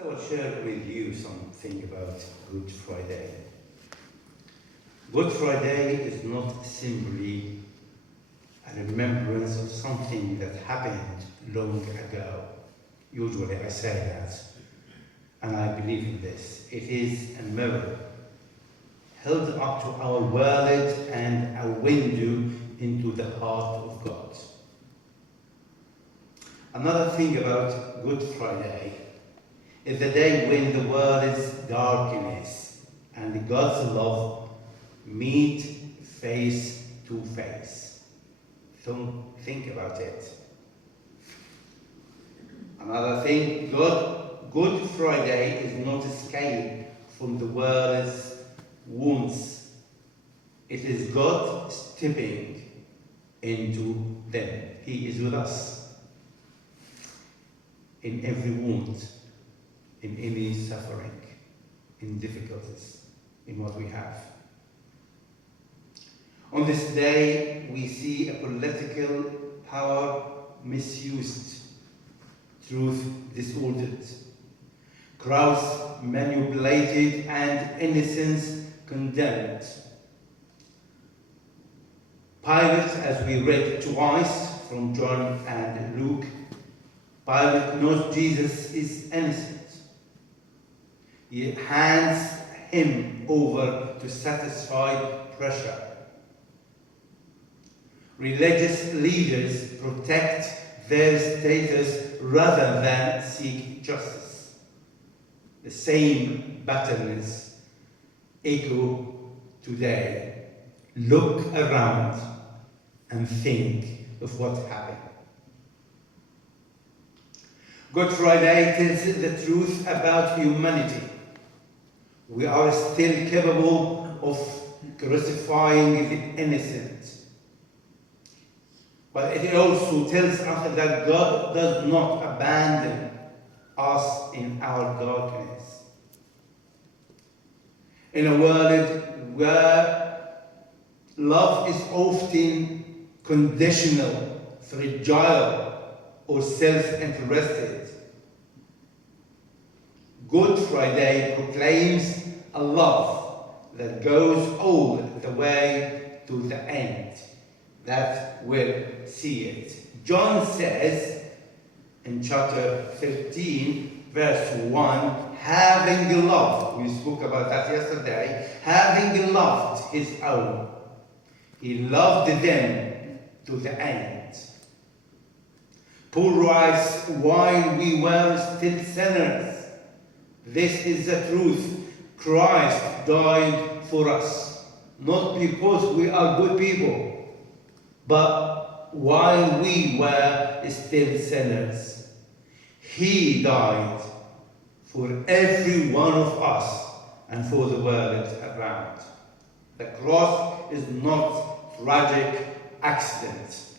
I will share with you something about Good Friday. Good Friday is not simply a remembrance of something that happened long ago. Usually I say that, and I believe in this. It is a mirror held up to our world and a window into the heart of God. Another thing about Good Friday is the day when the world is darkness and God's love meet face to face. So think about it. Another thing, Good Friday is not escape from the world's wounds. It is God stepping into them. He is with us in every wound, in any suffering, in difficulties, in what we have. On this day, we see a political power misused, truth disordered, crowds manipulated, and innocence condemned. Pilate, as we read twice from John and Luke, Pilate knows Jesus is innocent. He hands him over to satisfy pressure. Religious leaders protect their status rather than seek justice. The same patterns echo today. Look around and think of what happened. Good Friday tells the truth about humanity. We are still capable of crucifying the innocent. But it also tells us that God does not abandon us in our darkness. In a world where love is often conditional, fragile, or self-interested, Good Friday proclaims a love that goes all the way to the end, that will see it. John says in chapter 13, verse 1, having loved, we spoke about that yesterday, having loved his own, he loved them to the end. Paul writes, while we were still sinners, this is the truth. Christ died for us, not because we are good people, but while we were still sinners. He died for every one of us and for the world around. The cross is not a tragic accident.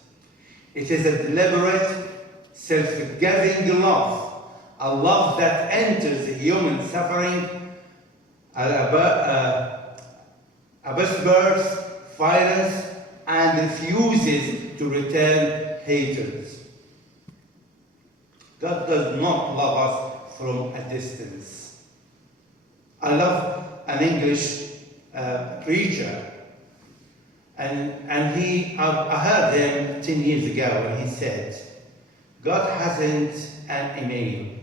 It is a deliberate, self-giving love. A love that enters human suffering, abhors violence, and refuses to return hatred. God does not love us from a distance. I love an English preacher, and I heard him 10 years ago, and he said, God hasn't an email,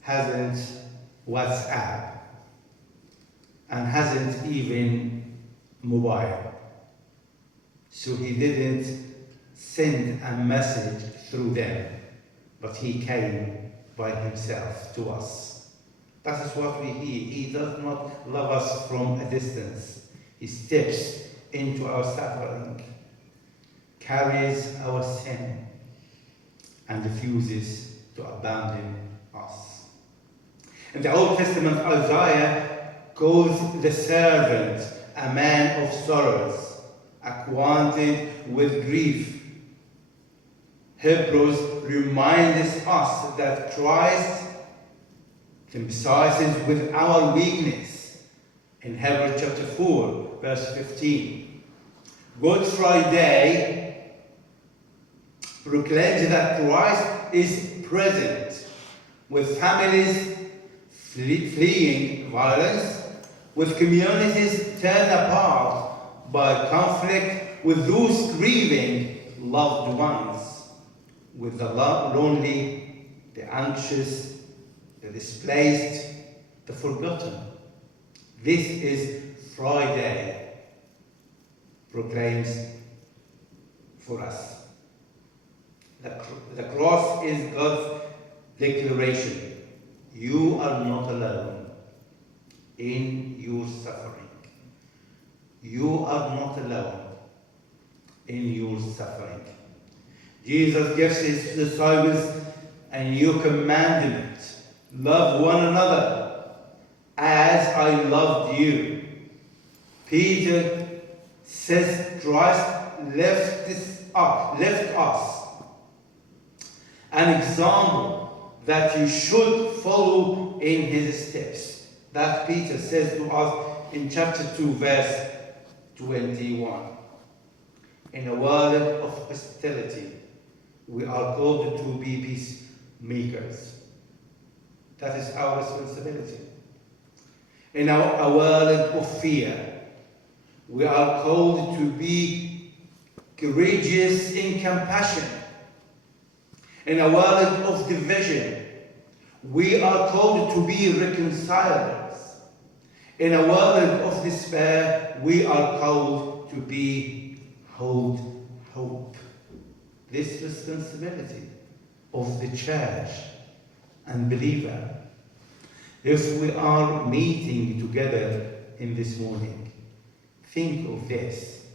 hasn't WhatsApp, and hasn't even mobile. So he didn't send a message through them, but he came by himself to us. That is what we hear. He does not love us from a distance. He steps into our suffering, carries our sin, and refuses to abandon us. In the Old Testament, Isaiah calls the servant a man of sorrows, acquainted with grief. Hebrews reminds us that Christ sympathizes with our weakness in Hebrews chapter 4, verse 15. Good Friday proclaims that Christ is present with families fleeing violence, with communities torn apart by conflict, with those grieving loved ones, with the lonely, the anxious, the displaced, the forgotten. This is Friday, proclaims for us. The cross is God's declaration. You are not alone in your suffering. You are not alone in your suffering. Jesus gives his disciples a new commandment. Love one another as I loved you. Peter says Christ left us an example that you should follow in his steps. That Peter says to us in chapter 2, verse 21. In a world of hostility, we are called to be peacemakers. That is our responsibility. In a world of fear, we are called to be courageous in compassion. In a world of division, we are called to be reconcilers. In a world of despair, we are called to hold hope. This responsibility of the church and believer. If we are meeting together in this morning, think of this.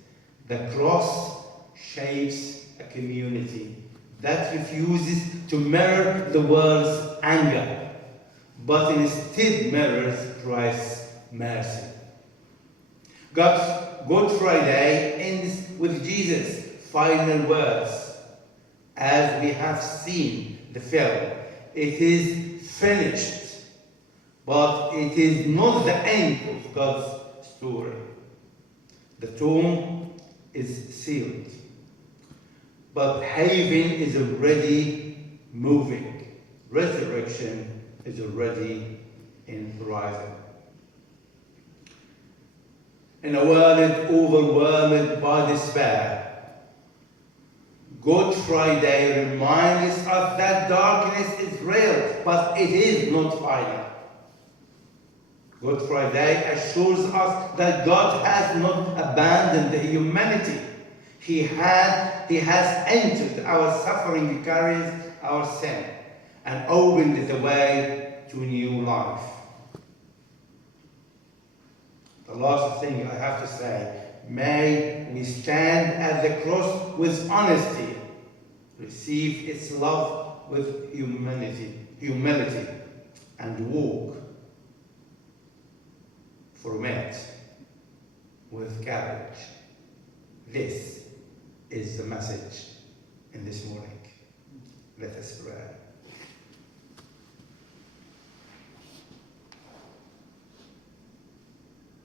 The cross shapes a community that refuses to mirror the world's anger, but instead mirrors Christ's mercy. Good Friday ends with Jesus' final words. As we have seen the film, it is finished, but it is not the end of God's story. The tomb is sealed, but heaven is already moving. Resurrection is already in the horizon. In a world overwhelmed by despair, Good Friday reminds us that darkness is real, but it is not final. Good Friday assures us that God has not abandoned humanity. He has entered our suffering, carries our sin, and opened the way to new life. The last thing I have to say, may we stand at the cross with honesty, receive its love with humility, and walk from it with courage. This is the message in this morning. Let us pray.